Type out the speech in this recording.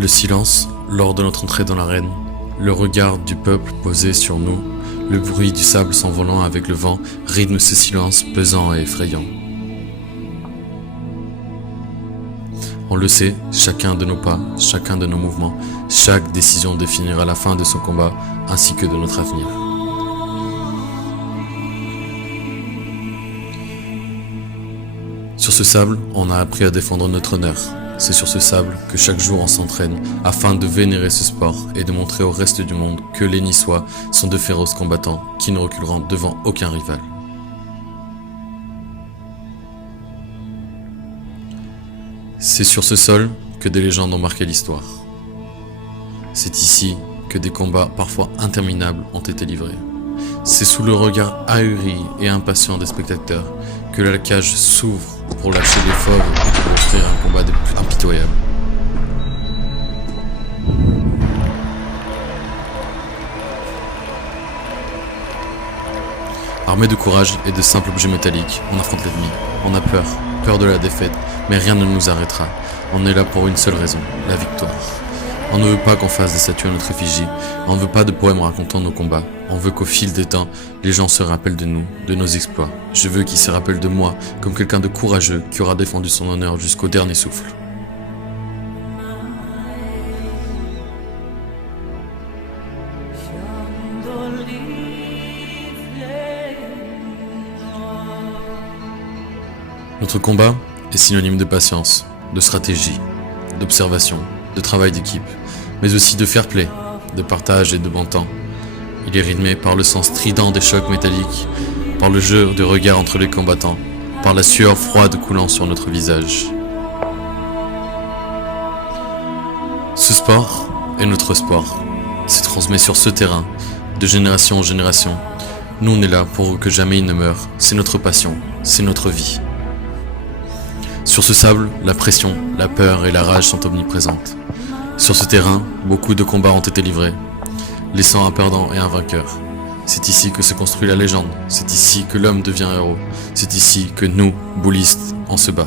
Le silence, lors de notre entrée dans l'arène, le regard du peuple posé sur nous, le bruit du sable s'envolant avec le vent rythme ce silence pesant et effrayant. On le sait, chacun de nos pas, chacun de nos mouvements, chaque décision définira la fin de ce combat ainsi que de notre avenir. Sur ce sable, on a appris à défendre notre honneur. C'est sur ce sable que chaque jour on s'entraîne afin de vénérer ce sport et de montrer au reste du monde que les Niçois sont de féroces combattants qui ne reculeront devant aucun rival. C'est sur ce sol que des légendes ont marqué l'histoire. C'est ici que des combats parfois interminables ont été livrés. C'est sous le regard ahuri et impatient des spectateurs que la cage s'ouvre pour lâcher les fauves et pour offrir un combat des plus impitoyables. Armé de courage et de simples objets métalliques, on affronte l'ennemi. On a peur de la défaite, mais rien ne nous arrêtera. On est là pour une seule raison, la victoire. On ne veut pas qu'on fasse des statues à notre effigie, on ne veut pas de poèmes racontant nos combats. On veut qu'au fil des temps, les gens se rappellent de nous, de nos exploits. Je veux qu'ils se rappellent de moi comme quelqu'un de courageux qui aura défendu son honneur jusqu'au dernier souffle. Notre combat est synonyme de patience, de stratégie, d'observation, de travail d'équipe, mais aussi de fair play, de partage et de bon temps. Il est rythmé par le son strident des chocs métalliques, par le jeu de regard entre les combattants, par la sueur froide coulant sur notre visage. Ce sport est notre sport. C'est transmis sur ce terrain, de génération en génération. Nous, on est là pour que jamais il ne meure. C'est notre passion, c'est notre vie. Sur ce sable, la pression, la peur et la rage sont omniprésentes. Sur ce terrain, beaucoup de combats ont été livrés, laissant un perdant et un vainqueur. C'est ici que se construit la légende, c'est ici que l'homme devient héros, c'est ici que nous, boulistes, on se bat.